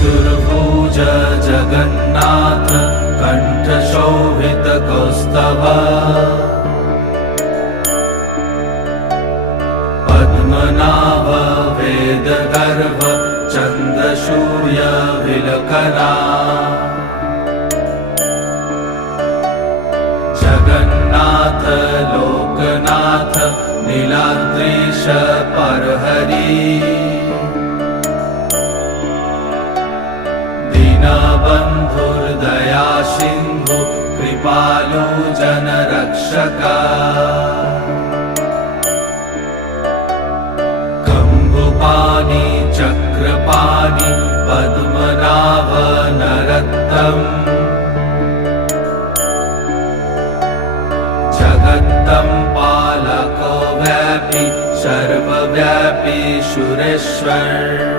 चतुर्भुज जगन्नाथ कण्ठशोभितकौस्तभ पद्मनाभ वेदगर्भ चन्द्रसूर्यविलकना जगन्नाथ लोकनाथ नीलाद्रीश परहरि दीनबन्धुर्दया सिन्धु कृपालु जनरक्षका कम्बुपाणि चक्रपाणि पद्मनाभ नरत्तम् जगत्तं पालको व्यापी सर्वव्यापी सुरेश्वर